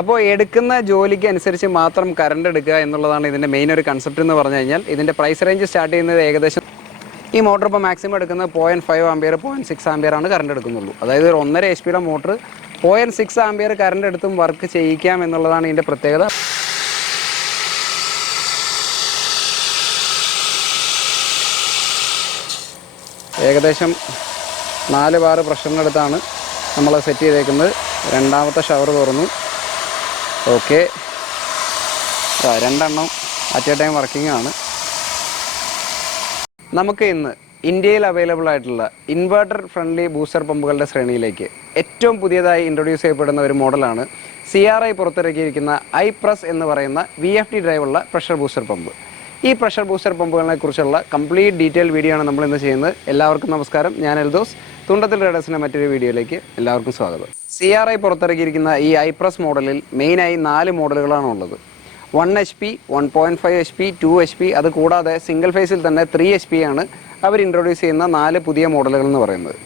അപ്പോൾ എടുക്കുന്ന ജോലിക്ക് അനുസരിച്ച് മാത്രം കറണ്ട് എടുക്കുക എന്നുള്ളതാണ് ഇതിന്റെ മെയിൻ ഒരു കൺസെപ്റ്റ് എന്ന് പറഞ്ഞു കഴിഞ്ഞാൽ. ഇതിന്റെ പ്രൈസ് റേഞ്ച് സ്റ്റാർട്ട് ചെയ്യുന്നത് ഏകദേശം ഈ മോട്ടർ ഇപ്പോൾ മാക്സിമം എടുക്കുന്നത് point five ampere point six ampere ആണ് കറണ്ട് എടുക്കുന്നുള്ളൂ. അതായത് ഒരു ഒന്നര എച്ച് പിയുടെ motor point six ampere current എടുത്തും വർക്ക് ചെയ്യിക്കാം എന്നുള്ളതാണ് ഇതിന്റെ പ്രത്യേകത. ഏകദേശം നാല് ബാർ പ്രഷറിനടുത്താണ് നമ്മൾ സെറ്റ് ചെയ്തേക്കുന്നത്. രണ്ടാമത്തെ ഷവർ തുറന്നു. ഓക്കെ. രണ്ടെണ്ണം അറ്റ് എ ടൈം വർക്കിംഗ് ആണ്. നമുക്ക് ഇന്ന് ഇന്ത്യയിൽ അവൈലബിൾ ആയിട്ടുള്ള ഇൻവെർട്ടർ ഫ്രണ്ട്ലി ബൂസ്റ്റർ പമ്പുകളുടെ ശ്രേണിയിലേക്ക് ഏറ്റവും പുതിയതായി ഇൻട്രൊഡ്യൂസ് ചെയ്യപ്പെടുന്ന ഒരു മോഡലാണ് സി ആർ ഐ പുറത്തിറക്കിയിരിക്കുന്ന ഐ പ്രസ് എന്ന് പറയുന്ന വി എഫ് ഡി ഡ്രൈവുള്ള പ്രഷർ ബൂസ്റ്റർ പമ്പ്. ഈ പ്രഷർ ബൂസ്റ്റർ പമ്പുകളെ കുറിച്ചുള്ള കംപ്ലീറ്റ് ഡീറ്റെയിൽ വീഡിയോ ആണ് നമ്മൾ ഇന്ന് ചെയ്യുന്നത്. എല്ലാവർക്കും നമസ്കാരം. ഞാൻ എൽദോസ്. തുണ്ടത്തിൽ റേഡേഴ്സിന്റെ മറ്റൊരു വീഡിയോയിലേക്ക് എല്ലാവർക്കും സ്വാഗതം. സി ആർ ഐ പുറത്തിറക്കിയിരിക്കുന്ന ഈ ഐപ്രസ് പ്രസ് മോഡലിൽ മെയിനായി നാല് മോഡലുകളാണ് ഉള്ളത്. One H P one point five H P two H P അത് കൂടാതെ സിംഗിൾ ഫേസിൽ തന്നെ ത്രീ എച്ച് പി ആണ് അവർ ഇൻട്രൊഡ്യൂസ് ചെയ്യുന്ന നാല് പുതിയ മോഡലുകൾ എന്ന് പറയുന്നത്.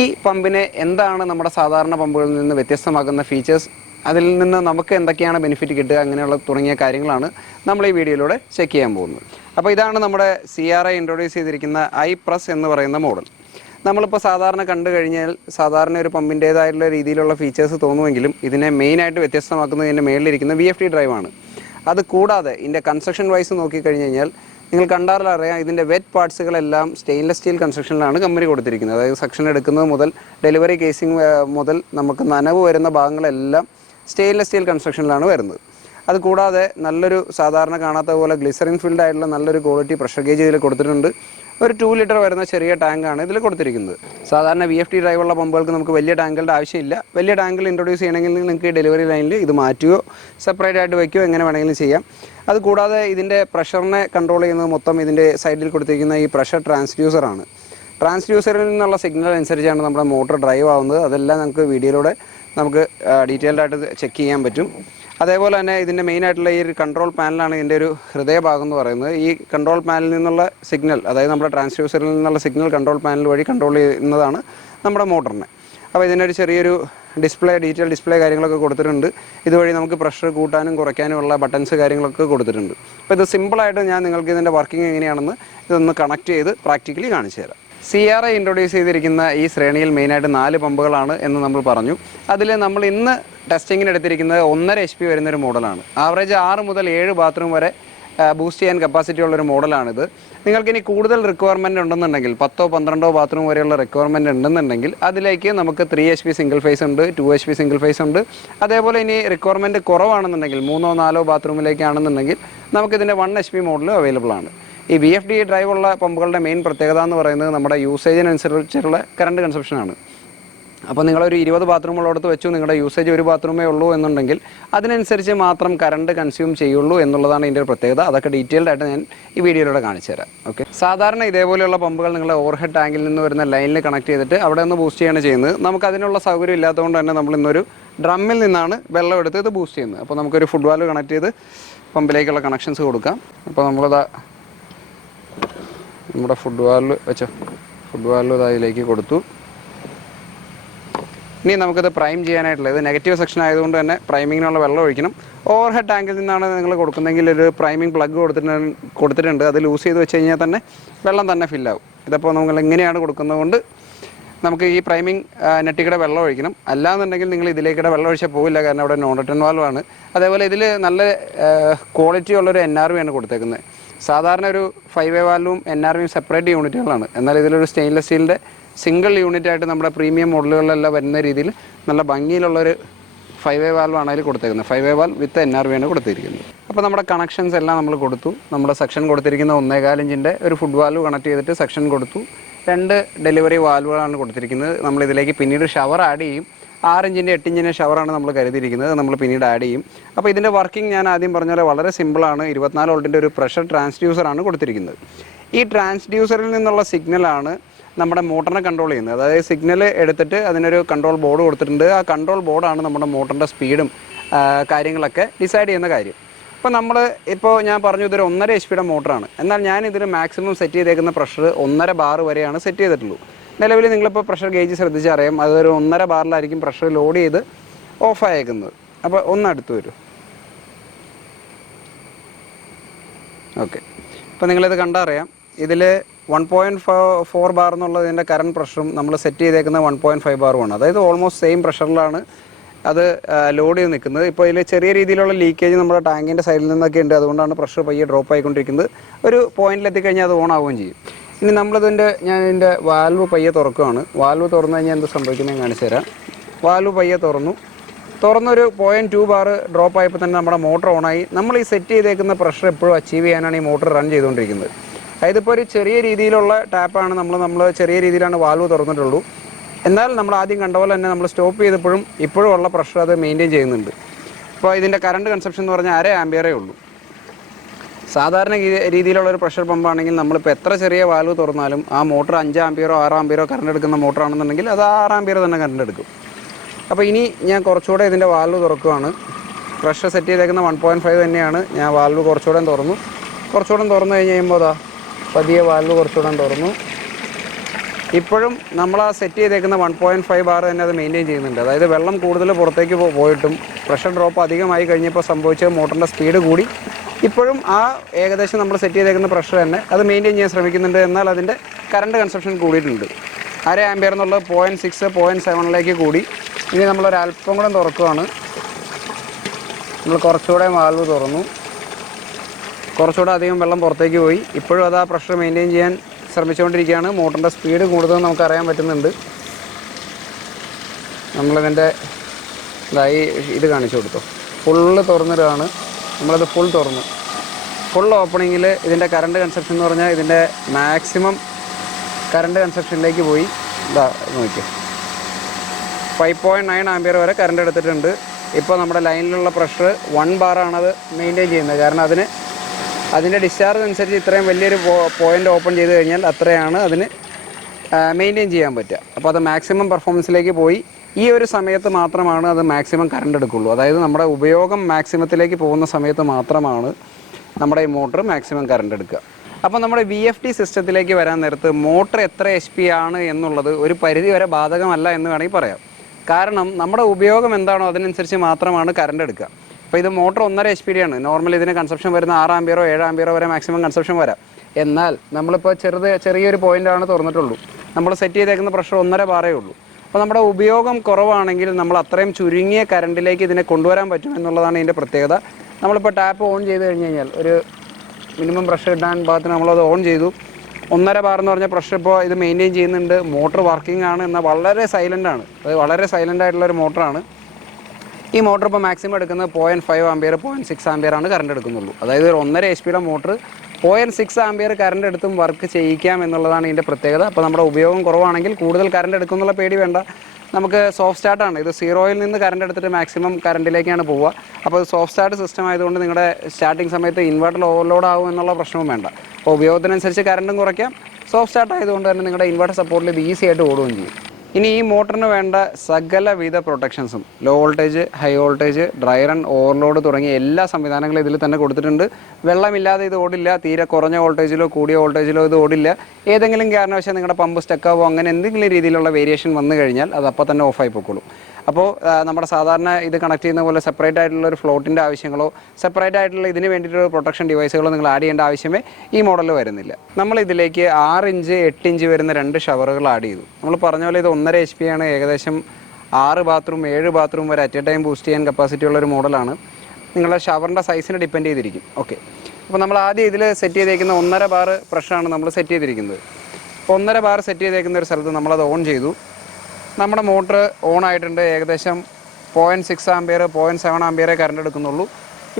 ഈ പമ്പിനെ എന്താണ് നമ്മുടെ സാധാരണ പമ്പുകളിൽ നിന്ന് വ്യത്യസ്തമാക്കുന്ന ഫീച്ചേഴ്സ് അതിൽ നിന്ന് നമുക്ക് എന്തൊക്കെയാണ് ബെനിഫിറ്റ് കിട്ടുക? അങ്ങനെയുള്ള തുടങ്ങിയ കാര്യങ്ങളാണ് നമ്മൾ ഈ വീഡിയോയിലൂടെ ചെക്ക് ചെയ്യാൻ പോകുന്നത്. അപ്പോൾ ഇതാണ് നമ്മുടെ സി ആർ ഐ ഇൻട്രൊഡ്യൂസ് ചെയ്തിരിക്കുന്ന ഐ പ്രസ് എന്ന് പറയുന്ന മോഡൽ നമ്മളിപ്പോൾ സാധാരണ കണ്ടു കഴിഞ്ഞാൽ സാധാരണ ഒരു പമ്പിന്റേതായിട്ടുള്ള രീതിയിലുള്ള ഫീച്ചേഴ്സ് തോന്നുമെങ്കിലും ഇതിനെ മെയിനായിട്ട് വ്യത്യസ്തമാക്കുന്നത് ഇതിന്റെ മേളിലിരിക്കുന്ന വി എഫ് ഡി ഡ്രൈവാണ് അത് കൂടാതെ ഇതിന്റെ കൺസ്ട്രക്ഷൻ വൈസ് നോക്കിക്കഴിഞ്ഞ് കഴിഞ്ഞാൽ നിങ്ങൾ കണ്ടാറിൽ അറിയാം ഇതിന്റെ വെറ്റ് പാർട്സുകളെല്ലാം സ്റ്റെയിൻലെസ് സ്റ്റീൽ കൺസ്ട്രക്ഷനിലാണ് കമ്പനി കൊടുത്തിരിക്കുന്നത്. അതായത് സെക്ഷൻ എടുക്കുന്നത് മുതൽ ഡെലിവറി കേസിംഗ് മുതൽ നമുക്ക് നനവ് വരുന്ന ഭാഗങ്ങളെല്ലാം സ്റ്റെയിൻലെസ് സ്റ്റീൽ കൺസ്ട്രക്ഷനിലാണ് വരുന്നത്. അത് കൂടാതെ നല്ലൊരു സാധാരണ കാണാത്ത പോലെ ഗ്ലിസറിൻ ഫിൽഡ് ആയിട്ടുള്ള നല്ലൊരു ക്വാളിറ്റി പ്രഷർ ഗേജ് ഇതിൽ കൊടുത്തിട്ടുണ്ട്. ഒരു ടു ലിറ്റർ വരുന്ന ചെറിയ ടാങ്കാണ് ഇതിൽ കൊടുത്തിരിക്കുന്നത്. സാധാരണ വി എഫ് ടി ഡ്രൈവുള്ള പമ്പുകൾക്ക് നമുക്ക് വലിയ ടാങ്കുകളുടെ ആവശ്യമില്ല. വലിയ ടാങ്കിൽ ഇൻട്രൊഡ്യൂസ് ചെയ്യണമെങ്കിൽ നിങ്ങൾക്ക് ഡെലിവറി ലൈനിൽ ഇത് മാറ്റുകയോ സെപ്പറേറ്റ് ആയിട്ട് വയ്ക്കുകയോ എങ്ങനെ വേണമെങ്കിലും ചെയ്യാം. അത് കൂടാതെ ഇതിന്റെ പ്രഷറിനെ കൺട്രോൾ ചെയ്യുന്നത് മൊത്തം ഇതിന്റെ സൈഡിൽ കൊടുത്തിരിക്കുന്ന ഈ പ്രഷർ ട്രാൻസ്ഡ്യൂസറാണ് ട്രാൻസ്ഡ്യൂസറിൽ നിന്നുള്ള സിഗ്നൽ അനുസരിച്ചാണ് നമ്മുടെ മോട്ടോർ ഡ്രൈവ് ആവുന്നത്. അതെല്ലാം നമുക്ക് വീഡിയോയിലൂടെ നമുക്ക് ഡീറ്റെയിൽഡ് ആയിട്ട് ചെക്ക് ചെയ്യാൻ പറ്റും. അതേപോലെ തന്നെ ഇതിന്റെ മെയിൻ ആയിട്ടുള്ള ഈ ഒരു കൺട്രോൾ പാനലാണ് ഇതിന്റെ ഒരു ഹൃദയഭാഗം എന്ന് പറയുന്നത്. ഈ കൺട്രോൾ പാനലിൽ നിന്നുള്ള സിഗ്നൽ അതായത് നമ്മുടെ ട്രാൻസ്ഫ്യൂസറിൽ നിന്നുള്ള സിഗ്നൽ കൺട്രോൾ പാനൽ വഴി കൺട്രോൾ ചെയ്യുന്നതാണ് നമ്മുടെ മോട്ടറിനെ അപ്പോൾ ഇതിന്റെ ഒരു ചെറിയൊരു ഡിസ്പ്ലേ ഡീറ്റെയിൽ ഡിസ്പ്ലേ കാര്യങ്ങളൊക്കെ കൊടുത്തിട്ടുണ്ട്. ഇതുവഴി നമുക്ക് പ്രഷർ കൂട്ടാനും കുറയ്ക്കാനുമുള്ള ബട്ടൺസ് കാര്യങ്ങളൊക്കെ കൊടുത്തിട്ടുണ്ട്. അപ്പോൾ ഇത് സിമ്പിളായിട്ട് ഞാൻ നിങ്ങൾക്ക് ഇതിന്റെ വർക്കിംഗ് എങ്ങനെയാണെന്ന് ഇതൊന്ന് കണക്ട് ചെയ്ത് പ്രാക്ടിക്കലി കാണിച്ചു തരാം. സി ആർ ഐ ഇൻട്രൊഡ്യൂസ് ചെയ്തിരിക്കുന്ന ഈ ശ്രേണിയിൽ മെയിനായിട്ട് നാല് പമ്പുകളാണ് എന്ന് നമ്മൾ പറഞ്ഞു. അതിൽ നമ്മൾ ഇന്ന് ടെസ്റ്റിങ്ങിന് എടുത്തിരിക്കുന്നത് ഒന്നര എച്ച് പി വരുന്നൊരു മോഡലാണ് ആവറേജ് ആറ് മുതൽ ഏഴ് ബാത്റൂം വരെ ബൂസ്റ്റ് ചെയ്യാൻ കപ്പാസിറ്റി ഉള്ളൊരു മോഡലാണിത് നിങ്ങൾക്ക് ഇനി കൂടുതൽ റിക്വയർമെന്റ് ഉണ്ടെന്നുണ്ടെങ്കിൽ പത്തോ പന്ത്രണ്ടോ ബാത്റൂം വരെയുള്ള റിക്വയർമെന്റ് ഉണ്ടെന്നുണ്ടെങ്കിൽ അതിലേക്ക് നമുക്ക് three H P single phase ഉണ്ട് two H P single phase ഉണ്ട്. അതേപോലെ ഇനി റിക്വയർമെന്റ് കുറവാണെന്നുണ്ടെങ്കിൽ മൂന്നോ നാലോ ബാത്റൂമിലേക്കാണെന്നുണ്ടെങ്കിൽ നമുക്കിതിന്റെ വൺ എച്ച് പി മോഡലും അവൈലബിൾ ആണ്. ഈ ബി എഫ് ഡി ഡ്രൈവുള്ള പമ്പുകളുടെ മെയിൻ പ്രത്യേകത എന്ന് പറയുന്നത് നമ്മുടെ യൂസേജിനനുസരിച്ചുള്ള കറണ്ട് കൺസപ്ഷനാണ് അപ്പോൾ നിങ്ങളൊരു ഇരുപത് ബാത്റൂമുള്ളടത്ത് വെച്ചു നിങ്ങളുടെ യൂസേജ് ഒരു ബാത്റൂമേ ഉള്ളൂ എന്നുണ്ടെങ്കിൽ അതിനനുസരിച്ച് മാത്രം കറണ്ട് കൺസ്യൂം ചെയ്യുള്ളൂ എന്നുള്ളതാണ് ഇതിന്റെ ഒരു പ്രത്യേകത. അതൊക്കെ ഡീറ്റെയിൽഡ് ആയിട്ട് ഞാൻ ഈ വീഡിയോയിലൂടെ കാണിച്ചു തരാം. ഓക്കെ സാധാരണ ഇതേപോലെയുള്ള പമ്പുകൾ നിങ്ങൾ ഓവർഹെഡ് ടാങ്കിൽ നിന്ന് വരുന്ന ലൈനിൽ കണക്ട് ചെയ്തിട്ട് അവിടെ നിന്ന് ബൂസ്റ്റ് ചെയ്യാണ് ചെയ്യുന്നത്. നമുക്ക് അതിനുള്ള സൗകര്യം ഇല്ലാത്തതുകൊണ്ട് തന്നെ നമ്മൾ ഇന്നൊരു ഡ്രമ്മിൽ നിന്നാണ് വെള്ളം എടുത്ത് ഇത് ബൂസ്റ്റ് ചെയ്യുന്നത്. അപ്പോൾ നമുക്കൊരു വാൽവ് കണക്ട് ചെയ്ത് പമ്പിലേക്കുള്ള കണക്ഷൻസ് കൊടുക്കാം. അപ്പോൾ നമ്മളിതാ നമ്മുടെ ഫുഡ് വാലിൽ വെച്ചോ. ഫുഡ് വാലിൽ അതിലേക്ക് കൊടുത്തു. ഇനി നമുക്കിത് പ്രൈം ചെയ്യാനായിട്ടുള്ള ഇത് നെഗറ്റീവ് സെക്ഷൻ ആയതുകൊണ്ട് തന്നെ പ്രൈമിങ്ങിനുള്ള വെള്ളം ഒഴിക്കണം. ഓവർ ഹെഡ് ടാങ്കിൽ നിന്നാണ് നിങ്ങൾ കൊടുക്കുന്നതെങ്കിൽ ഒരു പ്രൈമിംഗ് പ്ലഗ് കൊടുത്തിട്ടുണ്ട് കൊടുത്തിട്ടുണ്ട്. അത് ലൂസ് ചെയ്ത് വെച്ച് കഴിഞ്ഞാൽ തന്നെ വെള്ളം തന്നെ ഫില്ലാവും ഇതിപ്പോൾ നമ്മൾ എങ്ങനെയാണ് കൊടുക്കുന്നത് കൊണ്ട് നമുക്ക് ഈ പ്രൈമിംഗ് നെറ്റിക്കടെ വെള്ളം ഒഴിക്കണം. അല്ലാന്നുണ്ടെങ്കിൽ നിങ്ങൾ ഇതിലേക്കിടെ വെള്ളം ഒഴിച്ചാൽ പോവില്ല. കാരണം അവിടെ നോൺ റിട്ടേൺ വാൽവാണ് അതേപോലെ ഇതിൽ നല്ല ക്വാളിറ്റി ഉള്ളൊരു എൻ ആർ വി ആണ് കൊടുത്തേക്കുന്നത്. സാധാരണ ഒരു ഫൈവ് എ വാൽവും എൻ ആർ വിയും സെപ്പറേറ്റ് യൂണിറ്റുകളാണ് എന്നാൽ ഇതിലൊരു സ്റ്റെയിൻലെസ് സ്റ്റീലിന്റെ സിംഗിൾ യൂണിറ്റ് ആയിട്ട് നമ്മുടെ പ്രീമിയം മോഡലുകളിലെല്ലാം വരുന്ന രീതിയിൽ നല്ല ഭംഗിയിലുള്ളൊരു ഫൈവ് എ വാൽവ് ആണ് അതിൽ കൊടുത്തേക്കുന്നത്. Five A valve with N R V ആണ് കൊടുത്തിരിക്കുന്നത്. അപ്പോൾ നമ്മുടെ കണക്ഷൻസ് എല്ലാം നമ്മൾ കൊടുത്തു. നമ്മുടെ സെക്ഷൻ കൊടുത്തിരിക്കുന്ന ഒന്നേകാൽ ഇഞ്ചിന്റെ ഒരു ഫുഡ് വാൽവ് കണക്ട് ചെയ്തിട്ട് സെക്ഷൻ കൊടുത്തു. രണ്ട് ഡെലിവറി വാൽവുകളാണ് കൊടുത്തിരിക്കുന്നത്. നമ്മൾ ഇതിലേക്ക് പിന്നീട് ഷവർ ആഡ് ചെയ്യും. ആറ് ഇഞ്ചിന്റെ എട്ട് ഇഞ്ചിന്റെ ഷവറാണ് നമ്മൾ കരുതിയിരിക്കുന്നത്. നമ്മൾ പിന്നീട് ആഡ് ചെയ്യും. അപ്പോൾ ഇതിന്റെ വർക്കിംഗ് ഞാൻ ആദ്യം പറഞ്ഞ പോലെ വളരെ സിമ്പിളാണ് ഇരുപത്തിനാല് വോൾട്ടിന്റെ ഒരു പ്രഷർ ട്രാൻസ്ഡ്യൂസറാണ് കൊടുത്തിരിക്കുന്നത്. ഈ ട്രാൻസ്ഡ്യൂസറിൽ നിന്നുള്ള സിഗ്നലാണ് നമ്മുടെ മോട്ടറിനെ കൺട്രോൾ ചെയ്യുന്നത്. അതായത് സിഗ്നൽ എടുത്തിട്ട് അതിനൊരു കൺട്രോൾ ബോർഡ് കൊടുത്തിട്ടുണ്ട്. ആ കൺട്രോൾ ബോർഡാണ് നമ്മുടെ മോട്ടറിന്റെ സ്പീഡും കാര്യങ്ങളൊക്കെ ഡിസൈഡ് ചെയ്യുന്ന കാര്യം. ഇപ്പോൾ നമ്മൾ ഇപ്പോൾ ഞാൻ പറഞ്ഞു ഇതൊരു ഒന്നര എച്ച് പിയുടെ മോട്ടറാണ് എന്നാൽ ഞാൻ ഇതിന് മാക്സിമം സെറ്റ് ചെയ്തേക്കുന്ന പ്രഷർ ഒന്നര ബാർ വരെയാണ് സെറ്റ് ചെയ്തിട്ടുള്ളൂ. നിലവിൽ നിങ്ങളിപ്പോൾ പ്രഷർ ഗേജ് ശ്രദ്ധിച്ചറിയാം. അതൊരു ഒന്നര ബാറിലായിരിക്കും പ്രഷർ ലോഡ് ചെയ്ത് ഓഫ് ആയേക്കുന്നത് അപ്പോൾ ഒന്ന് അടുത്ത് വരൂ. ഓക്കെ. ഇപ്പോൾ നിങ്ങളിത് കണ്ടറിയാം. ഇതിൽ one point four four bar എന്നുള്ളതിന്റെ കറണ്ട് പ്രഷറും നമ്മൾ സെറ്റ് ചെയ്തേക്കുന്ന വൺ പോയിന്റ് ഫൈവ് ബാറുമാണ് അതായത് ഓൾമോസ്റ്റ് സെയിം പ്രഷറിലാണ് അത് ലോഡ് ചെയ്ത് നിൽക്കുന്നത്. ഇപ്പോൾ ഇതിൽ ചെറിയ രീതിയിലുള്ള ലീക്കേജ് നമ്മുടെ ടാങ്കിന്റെ സൈഡിൽ നിന്നൊക്കെ ഉണ്ട്. അതുകൊണ്ടാണ് പ്രഷർ പയ്യെ ഡ്രോപ്പ് ആയിക്കൊണ്ടിരിക്കുന്നത്. ഒരു പോയിന്റിൽ എത്തിക്കഴിഞ്ഞാൽ അത് ഓൺ ആവുകയും ചെയ്യും. ഇനി നമ്മളിതിന്റെ ഞാൻ ഇതിന്റെ വാൽവ് പയ്യെ തുറക്കുകയാണ് വാൽവ് തുറന്നു കഴിഞ്ഞാൽ എന്ത് സംഭവിക്കുന്നത് ഞാൻ കാണിച്ചു തരാം. വാൽവ് പയ്യെ തുറന്നു. തുറന്നൊരു പോയിന്റ് ടു ബാർ ഡ്രോപ്പ് ആയപ്പോൾ തന്നെ നമ്മുടെ മോട്ടർ ഓണായി നമ്മൾ ഈ സെറ്റ് ചെയ്തേക്കുന്ന പ്രഷർ എപ്പോഴും അച്ചീവ് ചെയ്യാനാണ് ഈ മോട്ടർ റൺ ചെയ്തുകൊണ്ടിരിക്കുന്നത്. അതായത് ഇപ്പോൾ ഒരു ചെറിയ രീതിയിലുള്ള ടാപ്പാണ് നമ്മൾ നമ്മൾ ചെറിയ രീതിയിലാണ് വാൽവ് തുറന്നിട്ടുള്ളൂ. എന്നാൽ നമ്മൾ ആദ്യം കണ്ട പോലെ തന്നെ നമ്മൾ സ്റ്റോപ്പ് ചെയ്തപ്പോഴും ഇപ്പോഴും ഉള്ള പ്രഷർ അത് മെയിന്റെയിൻ ചെയ്യുന്നുണ്ട്. അപ്പോൾ ഇതിന്റെ കറണ്ട് കൺസപ്ഷൻ എന്ന് പറഞ്ഞാൽ അര ആംബിയറേ ഉള്ളൂ. സാധാരണ രീതിയിലുള്ള ഒരു പ്രഷർ പമ്പ് പമ്പാണെങ്കിൽ നമ്മളിപ്പോൾ എത്ര ചെറിയ വാൽവ് തുറന്നാലും ആ മോട്ടർ അഞ്ച് ആമ്പിയറോ ആറ് ആമ്പിയറോ കറണ്ട് എടുക്കുന്ന മോട്ടറാണെന്നുണ്ടെങ്കിൽ അത് ആറ് ആമ്പിയർ തന്നെ കറണ്ട് എടുക്കും. അപ്പോൾ ഇനി ഞാൻ കുറച്ചുകൂടെ ഇതിന്റെ വാൽവ് തുറക്കുകയാണ് പ്രഷർ സെറ്റ് ചെയ്തേക്കുന്ന വൺ പോയിന്റ് ഫൈവ് തന്നെയാണ്. ഞാൻ വാൽവ് കുറച്ചുകൂടെ തുറന്നു. കുറച്ചുകൂടെ തുറന്നു കഴിഞ്ഞ് കഴിയുമ്പോൾ അതാ പതിയെ വാൽവ് കുറച്ചുകൂടെ തുറന്നു. ഇപ്പോഴും നമ്മൾ ആ സെറ്റ് ചെയ്തേക്കുന്ന വൺ പോയിന്റ് ഫൈവ് ബാർ തന്നെ അത് മെയിന്റെയിൻ ചെയ്യുന്നുണ്ട്. അതായത് വെള്ളം കൂടുതൽ പുറത്തേക്ക് പോയിട്ടും പ്രഷർ ഡ്രോപ്പ് അധികമായി കഴിഞ്ഞപ്പോൾ സംഭവിച്ച മോട്ടറിന്റെ സ്പീഡ് കൂടി ഇപ്പോഴും ആ ഏകദേശം നമ്മൾ സെറ്റ് ചെയ്തേക്കുന്ന പ്രഷർ തന്നെ അത് മെയിന്റെയിൻ ചെയ്യാൻ ശ്രമിക്കുന്നുണ്ട് എന്നാൽ അതിന്റെ കറണ്ട് കൺസപ്ഷൻ കൂടിയിട്ടുണ്ട്. അര ആംബിയർ എന്നുള്ളത് പോയിന്റ് സിക്സ് പോയിന്റ് സെവനിലേക്ക് കൂടി. ഇനി നമ്മളൊരു അല്പം കൂടെ തുറക്കുകയാണ് നമ്മൾ കുറച്ചുകൂടെ വാൽവ് തുറന്നു. കുറച്ചുകൂടെ അധികം വെള്ളം പുറത്തേക്ക് പോയി. ഇപ്പോഴും അത് ആ പ്രഷർ മെയിന്റെയിൻ ചെയ്യാൻ ശ്രമിച്ചുകൊണ്ടിരിക്കുകയാണ്. മോട്ടറിന്റെ സ്പീഡ് കൂടുതൽ നമുക്കറിയാൻ പറ്റുന്നുണ്ട്. നമ്മളിതിന്റെ ഇതായി ഇത് കാണിച്ചു കൊടുത്തു. ഫുള്ള് തുറന്നിടുകയാണ്. നമ്മളത് ഫുൾ തുറന്നു. ഫുൾ ഓപ്പണിങ്ങിൽ ഇതിന്റെ കറണ്ട് കൺസപ്ഷൻ എന്ന് പറഞ്ഞാൽ ഇതിന്റെ മാക്സിമം കറണ്ട് കൺസപ്ഷനിലേക്ക് പോയി. ഇതാ നോക്കിയോ. ഫൈവ് പോയിന്റ് നയൻ ആംബിയർ വരെ കറണ്ട് എടുത്തിട്ടുണ്ട്. ഇപ്പോൾ നമ്മുടെ ലൈനിലുള്ള പ്രഷർ വൺ ബാറാണത് മെയിന്റെയിൻ ചെയ്യുന്നത്. കാരണം അതിന് അതിന്റെ ഡിസ്ചാർജ് അനുസരിച്ച് ഇത്രയും വലിയൊരു പോയിന്റ് ഓപ്പൺ ചെയ്ത് കഴിഞ്ഞാൽ അത്രയാണ് അതിന് മെയിന്റെയിൻ ചെയ്യാൻ പറ്റുക. അപ്പോൾ അത് മാക്സിമം പെർഫോമൻസിലേക്ക് പോയി. ഈ ഒരു സമയത്ത് മാത്രമാണ് അത് മാക്സിമം കറണ്ട് എടുക്കുള്ളൂ. അതായത് നമ്മുടെ ഉപയോഗം മാക്സിമത്തിലേക്ക് പോകുന്ന സമയത്ത് മാത്രമാണ് നമ്മുടെ ഈ മോട്ടർ മാക്സിമം കറണ്ട് എടുക്കുക. അപ്പോൾ നമ്മുടെ വി എഫ് ടി സിസ്റ്റത്തിലേക്ക് വരാൻ നേരത്ത് മോട്ടർ എത്ര എച്ച് പി ആണ് എന്നുള്ളത് ഒരു പരിധി വരെ ബാധകമല്ല എന്ന് വേണമെങ്കിൽ പറയാം. കാരണം നമ്മുടെ ഉപയോഗം എന്താണോ അതിനനുസരിച്ച് മാത്രമാണ് കറണ്ട് എടുക്കുക. അപ്പോൾ ഇത് മോട്ടർ ഒന്നര എച്ച് പി ഡി ആണ്. നോർമൽ ഇതിന് കൺസപ്ഷൻ വരുന്ന ആറ് ആംബിയറോ ഏഴ് ആംബിയറോ വരെ മാക്സിമം കൺസപ്ഷൻ വരാം. എന്നാൽ നമ്മളിപ്പോൾ ചെറുത് ചെറിയൊരു പോയിന്റാണ് തുറന്നിട്ടുള്ളൂ. നമ്മൾ സെറ്റ് ചെയ്തേക്കുന്ന പ്രഷർ ഒന്നര ബാറേ ഉള്ളൂ. അപ്പോൾ നമ്മുടെ ഉപയോഗം കുറവാണെങ്കിൽ നമ്മൾ അത്രയും ചുരുങ്ങിയ കറണ്ടിലേക്ക് ഇതിനെ കൊണ്ടുവരാൻ പറ്റും എന്നുള്ളതാണ് ഇതിന്റെ പ്രത്യേകത. നമ്മളിപ്പോൾ ടാപ്പ് ഓൺ ചെയ്ത് കഴിഞ്ഞ് കഴിഞ്ഞാൽ ഒരു മിനിമം പ്രഷർ ഇടാൻ ഭാഗത്തിന് നമ്മളത് ഓൺ ചെയ്തു. ഒന്നര ബാർ എന്ന് പറഞ്ഞ പ്രഷർ ഇപ്പോൾ ഇത് മെയിന്റെയിൻ ചെയ്യുന്നുണ്ട്. മോട്ടർ വർക്കിംഗ് ആണ്. എന്നാൽ വളരെ സൈലന്റ് ആണ്. അത് വളരെ സൈലന്റ് ആയിട്ടുള്ള ഒരു മോട്ടറാണ് ഈ മോട്ടർ ഇപ്പോൾ മാക്സിമം എടുക്കുന്നത് point five ampere point six ampere ആണ് കറണ്ട് എടുക്കുന്നുള്ളൂ. അതായത് ഒരു ഒന്നര എച്ച് പിയുടെ motor point six ampere current എടുത്തും വർക്ക് ചെയ്യിക്കാം എന്നുള്ളതാണ് ഇതിന്റെ പ്രത്യേകത. അപ്പോൾ നമ്മുടെ ഉപയോഗം കുറവാണെങ്കിൽ കൂടുതൽ കറണ്ട് എടുക്കുന്നുള്ള പേടി വേണ്ട. നമുക്ക് സോഫ്റ്റ് സ്റ്റാർട്ടാണ് ഇത് സീറോയിൽ നിന്ന് കറണ്ട് എടുത്തിട്ട് മാക്സിമം കറണ്ടിലേക്കാണ് പോവുക. അപ്പോൾ സോഫ്റ്റ് സ്റ്റാർട്ട് സിസ്റ്റം ആയതുകൊണ്ട് നിങ്ങളുടെ സ്റ്റാർട്ടിംഗ് സമയത്ത് ഇൻവെർട്ടർ ഓവർലോഡ് ആവും എന്നുള്ള പ്രശ്നവും വേണ്ട. അപ്പോൾ ഉപയോഗത്തിനനുസരിച്ച് കറണ്ടും കുറയ്ക്കാം. സോഫ്റ്റ് സ്റ്റാർട്ട് ആയതുകൊണ്ട് തന്നെ നിങ്ങളുടെ ഇൻവെർട്ടർ സപ്പോർട്ടിൽ ഇത് ഈസി ആയിട്ട് ഓടുകയും ചെയ്യും. ഇനി ഈ മോട്ടറിന് വേണ്ട സകലവിധ പ്രൊട്ടക്ഷൻസും low voltage high voltage dry run overload തുടങ്ങിയ എല്ലാ സംവിധാനങ്ങളും ഇതിൽ തന്നെ കൊടുത്തിട്ടുണ്ട്. വെള്ളമില്ലാതെ ഇത് ഓടില്ല തീരെ കുറഞ്ഞ വോൾട്ടേജിലോ കൂടിയ വോൾട്ടേജിലോ ഇത് ഓടില്ല. ഏതെങ്കിലും കാരണവശാൽ നിങ്ങളുടെ പമ്പ് സ്റ്റക്കാവോ അങ്ങനെ എന്തെങ്കിലും രീതിയിലുള്ള വേരിയേഷൻ വന്നു കഴിഞ്ഞാൽ അത് അപ്പോൾ തന്നെ ഓഫായി പൊക്കോളും. അപ്പോൾ നമ്മുടെ സാധാരണ ഇത് കണക്ട് ചെയ്യുന്ന പോലെ സെപ്പറേറ്റ് ആയിട്ടുള്ള ഒരു ഫ്ലോട്ടിന്റെ ആവശ്യങ്ങളോ സെപ്പറേറ്റ് ആയിട്ടുള്ള ഇതിന് വേണ്ടിയിട്ടുള്ള പ്രൊട്ടക്ഷൻ ഡിവൈസുകളോ നിങ്ങൾ ആഡ് ചെയ്യേണ്ട ആവശ്യമേ ഈ മോഡലിൽ വരുന്നില്ല. നമ്മൾ ഇതിലേക്ക് ആറ് ഇഞ്ച് എട്ട് ഇഞ്ച് വരുന്ന രണ്ട് ഷവറുകൾ ആഡ് ചെയ്തു. നമ്മൾ പറഞ്ഞ പോലെ ഇത് ഒന്നര എച്ച് പി ആണ് ഏകദേശം ആറ് ബാത്റൂം ഏഴ് ബാത്റൂം വരെ അറ്റ് എ ടൈം ബൂസ്റ്റ് ചെയ്യാൻ കപ്പാസിറ്റി ഉള്ള ഒരു മോഡലാണ് നിങ്ങളുടെ ഷവറിന്റെ സൈസിനെ ഡിപ്പെൻഡ് ചെയ്തിരിക്കും. ഓക്കെ അപ്പോൾ നമ്മൾ ആദ്യം ഇതിൽ സെറ്റ് ചെയ്തേക്കുന്ന ഒന്നര ബാർ പ്രഷറാണ് നമ്മൾ സെറ്റ് ചെയ്തിരിക്കുന്നത്. ഒന്നര ബാർ സെറ്റ് ചെയ്തേക്കുന്ന ഒരു സ്ഥലത്ത് നമ്മളത് ഓൺ ചെയ്തു. നമ്മുടെ മോട്ടർ ഓൺ ആയിട്ടുണ്ട് ഏകദേശം point six ampere point seven ആംബിയറേ current എടുക്കുന്നുള്ളൂ.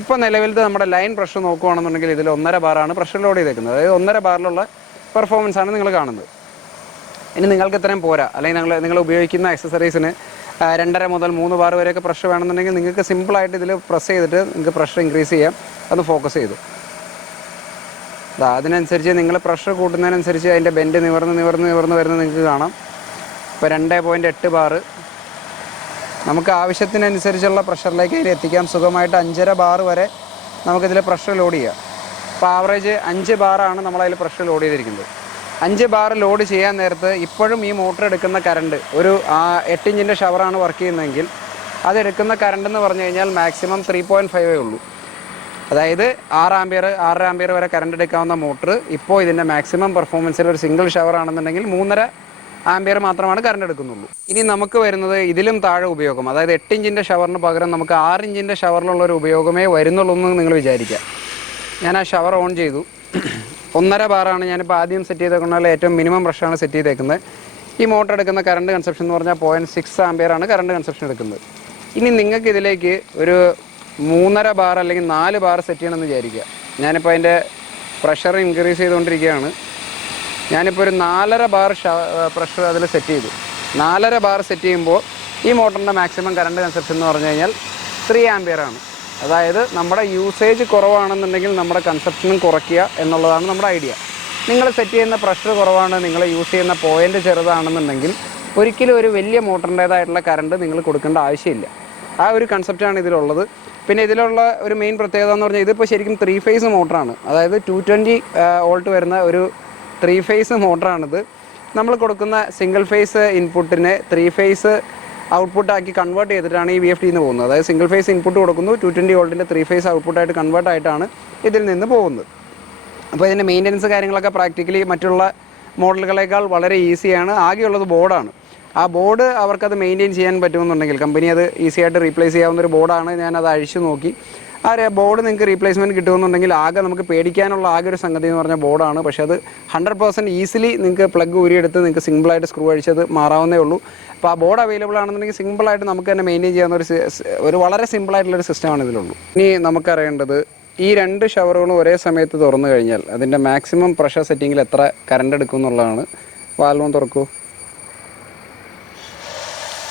ഇപ്പോൾ നിലവിലത്തെ നമ്മുടെ ലൈൻ പ്രഷർ നോക്കുകയാണെന്നുണ്ടെങ്കിൽ ഇതിൽ ഒന്നര ബാറാണ് പ്രഷർ ലോഡ് ചെയ്തേക്കുന്നത്. അതായത് ഒന്നര ബാറിലുള്ള പെർഫോമൻസ് ആണ് നിങ്ങൾ കാണുന്നത്. ഇനി നിങ്ങൾക്ക് ഇത്രയും പോരാ. അല്ലെങ്കിൽ നിങ്ങൾ നിങ്ങൾ ഉപയോഗിക്കുന്ന അക്സസറീസിന് രണ്ടര മുതൽ മൂന്ന് ബാർ വരെയൊക്കെ പ്രഷർ വേണമെന്നുണ്ടെങ്കിൽ നിങ്ങൾക്ക് സിമ്പിളായിട്ട് ഇതിൽ പ്രസ് ചെയ്തിട്ട് നിങ്ങൾക്ക് പ്രഷർ ഇൻക്രീസ് ചെയ്യാം. അത് ഫോക്കസ് ചെയ്തു. അതാ അതിനനുസരിച്ച് നിങ്ങൾ പ്രഷർ കൂട്ടുന്നതിനനുസരിച്ച് അതിന്റെ ബെൻഡ് നിവർന്ന് നിവർന്ന് നിവർന്ന് വരുന്നത് നിങ്ങൾക്ക് കാണാം. ഇപ്പോൾ രണ്ട് പോയിന്റ് എട്ട് ബാറ്. നമുക്ക് ആവശ്യത്തിനനുസരിച്ചുള്ള പ്രഷറിലേക്ക് ഇതിൽ എത്തിക്കാം. സുഖമായിട്ട് അഞ്ചര ബാർ വരെ നമുക്കിതിൽ പ്രഷർ ലോഡ് ചെയ്യാം. അപ്പോൾ ആവറേജ് അഞ്ച് ബാറാണ് നമ്മളതിൽ പ്രഷർ ലോഡ് ചെയ്തിരിക്കുന്നത്. അഞ്ച് ബാർ ലോഡ് ചെയ്യാൻ നേരത്ത് ഇപ്പോഴും ഈ മോട്ടർ എടുക്കുന്ന കറണ്ട് ഒരു ആ എട്ട് ഇഞ്ചിന്റെ ഷവറാണ് വർക്ക് ചെയ്യുന്നതെങ്കിൽ അതെടുക്കുന്ന കറണ്ട് എന്ന് പറഞ്ഞു കഴിഞ്ഞാൽ മാക്സിമം ത്രീ പോയിന്റ് ഫൈവേ ഉള്ളൂ. അതായത് ആറ് ആംബിയർ ആറ് ആംബിയർ വരെ കറണ്ട് എടുക്കാവുന്ന മോട്ടർ ഇപ്പോൾ ഇതിന്റെ മാക്സിമം പെർഫോമൻസിൽ ഒരു സിംഗിൾ ഷവർ ആണെന്നുണ്ടെങ്കിൽ മൂന്നര ആംബിയർ മാത്രമാണ് കറണ്ട് എടുക്കുന്നുള്ളൂ. ഇനി നമുക്ക് വരുന്നത് ഇതിലും താഴെ ഉപയോഗം. അതായത് എട്ട് ഇഞ്ചിന്റെ ഷവറിന് പകരം നമുക്ക് ആറ് ഇഞ്ചിന്റെ ഷവറിലുള്ള ഒരു ഉപയോഗമേ വരുന്നുള്ളൂ എന്ന് നിങ്ങൾ വിചാരിക്കുക. ഞാൻ ആ ഷവർ ഓൺ ചെയ്തു. ഒന്നര ബാറാണ് ഞാനിപ്പോൾ ആദ്യം സെറ്റ് ചെയ്തേക്കുന്നത്. ഏറ്റവും മിനിമം പ്രഷറാണ് സെറ്റ് ചെയ്തേക്കുന്നത്. ഈ മോട്ടർ എടുക്കുന്ന കറണ്ട് കൺസപ്ഷൻ എന്ന് പറഞ്ഞാൽ പോയിന്റ് സിക്സ് ആംബിയറാണ് കറണ്ട് കൺസപ്ഷൻ എടുക്കുന്നത്. ഇനി നിങ്ങൾക്ക് ഇതിലേക്ക് ഒരു മൂന്നര ബാർ അല്ലെങ്കിൽ നാല് ബാർ സെറ്റ് ചെയ്യണമെന്ന് വിചാരിക്കുക. ഞാനിപ്പോൾ അതിന്റെ പ്രഷർ ഇൻക്രീസ് ചെയ്തുകൊണ്ടിരിക്കുകയാണ്. ഞാനിപ്പോൾ ഒരു നാലര ബാർ പ്രഷർ അതിൽ സെറ്റ് ചെയ്തു. നാലര ബാർ സെറ്റ് ചെയ്യുമ്പോൾ ഈ മോട്ടറിന്റെ മാക്സിമം കറണ്ട് കൺസപ്ഷൻ എന്ന് പറഞ്ഞു കഴിഞ്ഞാൽ ത്രീ ആംബിയറാണ് അതായത് നമ്മുടെ യൂസേജ് കുറവാണെന്നുണ്ടെങ്കിൽ നമ്മുടെ കൺസപ്ഷനും കുറയ്ക്കുക എന്നുള്ളതാണ് നമ്മുടെ ഐഡിയ നിങ്ങൾ സെറ്റ് ചെയ്യുന്ന പ്രഷർ കുറവാണ് നിങ്ങൾ യൂസ് ചെയ്യുന്ന പോയിന്റ് ചെറുതാണെന്നുണ്ടെങ്കിൽ ഒരിക്കലും ഒരു വലിയ മോട്ടറിന്റേതായിട്ടുള്ള കറണ്ട് നിങ്ങൾ കൊടുക്കേണ്ട ആവശ്യമില്ല. ആ ഒരു കൺസെപ്റ്റാണ് ഇതിലുള്ളത്. പിന്നെ ഇതിലുള്ള ഒരു മെയിൻ പ്രത്യേകത എന്ന് പറഞ്ഞാൽ ഇതിപ്പോൾ ശരിക്കും ത്രീ ഫേസ് മോട്ടറാണ് അതായത് ടു ട്വന്റി വോൾട്ട് വരുന്ന ഒരു ത്രീ ഫേസ് മോട്ടറാണിത് നമ്മൾ കൊടുക്കുന്ന സിംഗിൾ ഫേസ് ഇൻപുട്ടിനെ ത്രീ ഫേസ് ഔട്ട്പുട്ടാക്കി കൺവേർട്ട് ചെയ്തിട്ടാണ് ഈ വി എഫ് ഡിന്ന് പോകുന്നത്. അതായത് സിംഗിൾ ഫേസ് ഇൻപുട്ട് കൊടുക്കുന്നു ടു ട്വന്റി വോൾട്ടിന്റെ ത്രീ ഫേസ് ഔട്ട്പുട്ടായിട്ട് കൺവേർട്ട് ആയിട്ടാണ് ഇതിൽ നിന്ന് പോകുന്നത്. അപ്പോൾ ഇതിന്റെ മെയിന്റനൻസ് കാര്യങ്ങളൊക്കെ പ്രാക്ടിക്കലി മറ്റുള്ള മോഡലുകളേക്കാൾ വളരെ ഈസിയാണ് ആകെയുള്ളത് ബോർഡാണ് ആ ബോർഡ് അവർക്കത് മെയിന്റെയിൻ ചെയ്യാൻ പറ്റുമെന്നുണ്ടെങ്കിൽ കമ്പനി അത് ഈസിയായിട്ട് റീപ്ലേസ് ചെയ്യാവുന്ന ഒരു ബോർഡാണ് ഞാനത് അഴിച്ചു നോക്കി. ആ ബോർഡ് നിങ്ങൾക്ക് റീപ്ലേസ്മെന്റ് കിട്ടുമെന്നുണ്ടെങ്കിൽ ആകെ നമുക്ക് പേടിക്കാനുള്ള ആകെ ഒരു സംഗതി എന്ന് പറഞ്ഞ ബോർഡാണ്. പക്ഷേ അത് ഹൺഡ്രഡ് പെർസെന്റ് ഈസിലി നിങ്ങൾക്ക് പ്ലഗ് ഊരിയെടുത്ത് നിങ്ങൾക്ക് സിമ്പിളായിട്ട് സ്ക്രൂ അഴിച്ചത് മാറാവുന്നേ ഉള്ളൂ. അപ്പോൾ ആ ബോർഡ് അവൈലബിൾ ആണെന്നുണ്ടെങ്കിൽ സിമ്പിളായിട്ട് നമുക്ക് തന്നെ മെയിന്റെയിൻ ചെയ്യാവുന്ന ഒരു ഒരു വളരെ സിമ്പിളായിട്ടുള്ളൊരു സിസ്റ്റമാണ് ഇതിലുള്ളൂ. ഇനി നമുക്കറിയേണ്ടത് ഈ രണ്ട് ഷവറുകളും ഒരേ സമയത്ത് തുറന്നു കഴിഞ്ഞാൽ അതിന്റെ മാക്സിമം പ്രഷർ സെറ്റിങ്ങിൽ എത്ര കറണ്ട് എടുക്കും എന്നുള്ളതാണ്. വാൽവും തുറക്കൂ.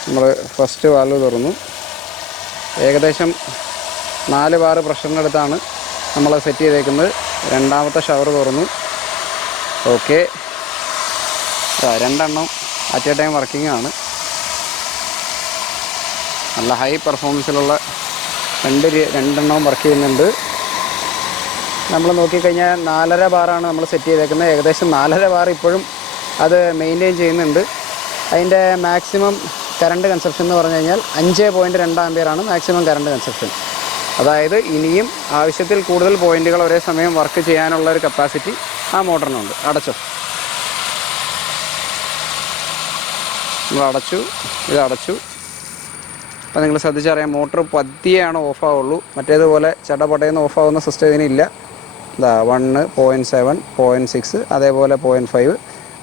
നമ്മൾ ഫസ്റ്റ് വാൽവ് തുറന്നു. ഏകദേശം നാല് ബാറ് പ്രഷറിനടുത്താണ് നമ്മൾ സെറ്റ് ചെയ്തേക്കുന്നത്. രണ്ടാമത്തെ ഷവർ തുറന്നു. ഓക്കെ രണ്ടെണ്ണം അറ്റ് എ ടൈം വർക്കിംഗ് ആണ്. നല്ല ഹൈ പെർഫോമൻസിലുള്ള രണ്ട് രണ്ടെണ്ണവും വർക്ക് ചെയ്യുന്നുണ്ട്. നമ്മൾ നോക്കിക്കഴിഞ്ഞാൽ നാലര ബാറാണ് നമ്മൾ സെറ്റ് ചെയ്തേക്കുന്നത്. ഏകദേശം നാലര ബാർ ഇപ്പോഴും അത് മെയിന്റെയിൻ ചെയ്യുന്നുണ്ട്. അതിന്റെ മാക്സിമം കറണ്ട് കൺസപ്ഷൻ എന്ന് പറഞ്ഞു കഴിഞ്ഞാൽ അഞ്ച് പോയിന്റ് രണ്ട് ആംബിയറാണ് മാക്സിമം കറണ്ട് കൺസപ്ഷൻ അതായത് ഇനിയും ആവശ്യത്തിൽ കൂടുതൽ പോയിന്റുകൾ ഒരേ സമയം വർക്ക് ചെയ്യാനുള്ള ഒരു കപ്പാസിറ്റി ആ മോട്ടറിനുണ്ട് അടച്ചു. നമ്മൾ അടച്ചു. ഇത് അടച്ചു. അപ്പോൾ നിങ്ങൾ ശ്രദ്ധിച്ചറിയാം മോട്ടർ പതിയാണ് ഓഫാവുള്ളൂ. മറ്റേതുപോലെ ചടപടയെന്ന് ഓഫ് ആവുന്ന സിസ്റ്റം ഇതിനില്ല ഇതാ one point seven point six അതേപോലെ പോയിന്റ് ഫൈവ്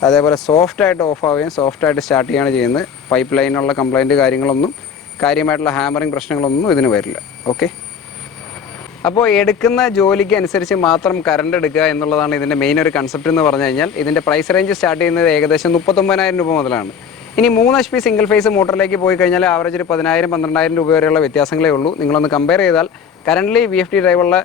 അതേപോലെ സോഫ്റ്റായിട്ട് ഓഫ് ആവുകയും സോഫ്റ്റായിട്ട് സ്റ്റാർട്ട് ചെയ്യുകയാണ് ചെയ്യുന്നത്. പൈപ്പ് ലൈനിലുള്ള കംപ്ലൈന്റ് കാര്യങ്ങളൊന്നും കാര്യമായിട്ടുള്ള ഹാമറിങ് പ്രശ്നങ്ങളൊന്നും ഇതിന് വരില്ല. ഓക്കെ അപ്പോൾ എടുക്കുന്ന ജോലിക്ക് അനുസരിച്ച് മാത്രം കറണ്ട് എടുക്കുക എന്നുള്ളതാണ് ഇതിന്റെ മെയിൻ ഒരു കൺസെപ്റ്റ് എന്ന് പറഞ്ഞു കഴിഞ്ഞാൽ. ഇതിന്റെ പ്രൈസ് റേഞ്ച് സ്റ്റാർട്ട് ചെയ്യുന്നത് ഏകദേശം മുപ്പത്തൊമ്പതിനായിരം രൂപ മുതലാണ്. ഇനി മൂന്ന് എച്ച് പി സിംഗിൾ ഫേസ് മോട്ടറിലേക്ക് പോയി കഴിഞ്ഞാൽ ആവറേജ് ഒരു പതിനായിരം പന്ത്രണ്ടായിരം രൂപ വരെയുള്ള വ്യത്യാസങ്ങളേ ഉള്ളൂ. നിങ്ങളൊന്ന് കമ്പയർ ചെയ്താൽ കറന്റ്ലി വി എഫ് ടി ഡ്രൈവുള്ള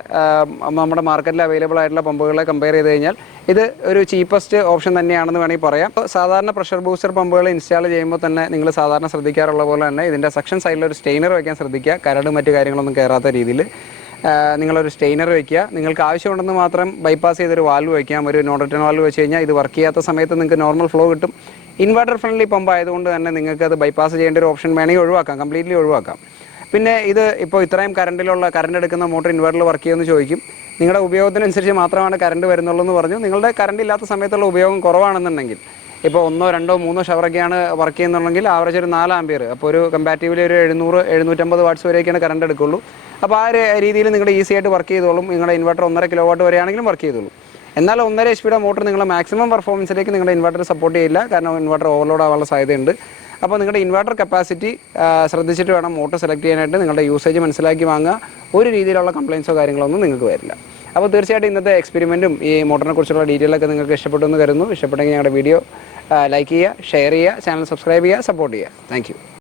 നമ്മുടെ മാർക്കറ്റിൽ അവൈലബിൾ ആയിട്ടുള്ള പമ്പുകളെ കമ്പയർ ചെയ്ത് കഴിഞ്ഞാൽ ഇത് ഒരു ചീപ്പസ്റ്റ് ഓപ്ഷൻ തന്നെയാണെന്ന് വേണമെങ്കിൽ പറയാം. സാധാരണ പ്രഷർ ബൂസ്റ്റർ പമ്പുകൾ ഇൻസ്റ്റാൾ ചെയ്യുമ്പോൾ തന്നെ നിങ്ങൾ സാധാരണ ശ്രദ്ധിക്കാറുള്ള പോലെ തന്നെ ഇതിന്റെ സെക്ഷൻ സൈഡിൽ ഒരു സ്റ്റെയിനർ വയ്ക്കാൻ ശ്രദ്ധിക്കുക. കരട് മറ്റു കാര്യങ്ങളൊന്നും കയറാത്ത രീതിയിൽ. നിങ്ങളൊരു സ്റ്റെയിനർ വയ്ക്കുക നിങ്ങൾക്ക് ആവശ്യമുണ്ടെന്ന് മാത്രം ബൈപ്പാസ് ചെയ്തൊരു വാൽവ് വയ്ക്കാം ഒരു റിട്ടേൺ വാൽവ് വെച്ച് കഴിഞ്ഞാൽ ഇത് വർക്ക് ചെയ്യാത്ത സമയത്ത് നിങ്ങൾക്ക് നോർമൽ ഫ്ലോ കിട്ടും. ഇൻവെർട്ടർ ഫ്രണ്ട്ലി പമ്പ് ആയതുകൊണ്ട് തന്നെ നിങ്ങൾക്ക് അത് ബൈപ്പാസ് ചെയ്യേണ്ട ഒരു ഓപ്ഷൻ വേണമെങ്കിൽ ഒഴിവാക്കാം. കംപ്ലീറ്റ്ലി ഒഴിവാക്കാം. പിന്നെ ഇത് ഇപ്പോൾ ഇത്രയും കറണ്ടിലുള്ള കറണ്ട് എടുക്കുന്ന മോട്ടോർ ഇൻവെർട്ടറിൽ വർക്ക് ചെയ്യുമെന്ന് ചോദിക്കും. നിങ്ങളുടെ ഉപയോഗത്തിനനുസരിച്ച് മാത്രമാണ് കറണ്ട് വരുന്നുള്ളൂ എന്ന് പറഞ്ഞു. നിങ്ങളുടെ കറണ്ട് ഇല്ലാത്ത സമയത്തുള്ള ഉപയോഗം കുറവാണെന്നുണ്ടെങ്കിൽ ഇപ്പോൾ ഒന്നോ രണ്ടോ മൂന്നോ ഷവറൊക്കെയാണ് വർക്ക് ചെയ്യുന്നുണ്ടെങ്കിൽ ആവറേജ് ഒരു നാല് ആമ്പിയർ അപ്പോൾ ഒരു കമ്പാറ്റീവ്ലി ഒരു എഴുന്നൂറ് എഴുന്നൂറ്റമ്പത് വാട്ട്സ് വരെയൊക്കെയാണ് കറണ്ട് എടുക്കുള്ളൂ. അപ്പോൾ ആ രീതിയിൽ നിങ്ങളുടെ ഈസി ആയിട്ട് വർക്ക് ചെയ്തോളും. നിങ്ങളുടെ ഇൻവെർട്ടർ ഒന്നര കിലോ വാട്ട് വരെയാണെങ്കിലും വർക്ക് ചെയ്തോളും. എന്നാൽ ഒന്നര എച്ച് പിയുടെ മോട്ടർ നിങ്ങളുടെ മാക്സിമം പെർഫോമൻസിലേക്ക് നിങ്ങളുടെ ഇൻവെർട്ടർ സപ്പോർട്ട് ചെയ്യില്ല. കാരണം ഇൻവെർട്ടർ ഓവർലോഡ് ആവാനുള്ള സാധ്യതയുണ്ട്. അപ്പോൾ നിങ്ങളുടെ ഇൻവെർട്ടർ കപ്പാസിറ്റി ശ്രദ്ധിച്ചിട്ട് വേണം മോട്ടർ സെലക്ട് ചെയ്യാനായിട്ട് നിങ്ങളുടെ യൂസേജ് മനസ്സിലാക്കി വാങ്ങുക. ഒരു രീതിയിലുള്ള കംപ്ലയിൻസോ കാര്യങ്ങളൊന്നും നിങ്ങൾക്ക് വരില്ല. അപ്പോൾ തീർച്ചയായിട്ടും ഇന്നത്തെ എക്സ്പെരിമെന്റും ഈ മോട്ടറിനെ കുറിച്ചുള്ള ഡീറ്റെയിലൊക്കെ നിങ്ങൾക്ക് ഇഷ്ടപ്പെട്ടു എന്ന് കരുതുന്നു. ഇഷ്ടപ്പെട്ടെങ്കിൽ ഞങ്ങളുടെ വീഡിയോ ലൈക്ക് ചെയ്യുക ഷെയർ ചെയ്യുക ചാനൽ സബ്സ്ക്രൈബ് ചെയ്യുക സപ്പോർട്ട് ചെയ്യുക. താങ്ക്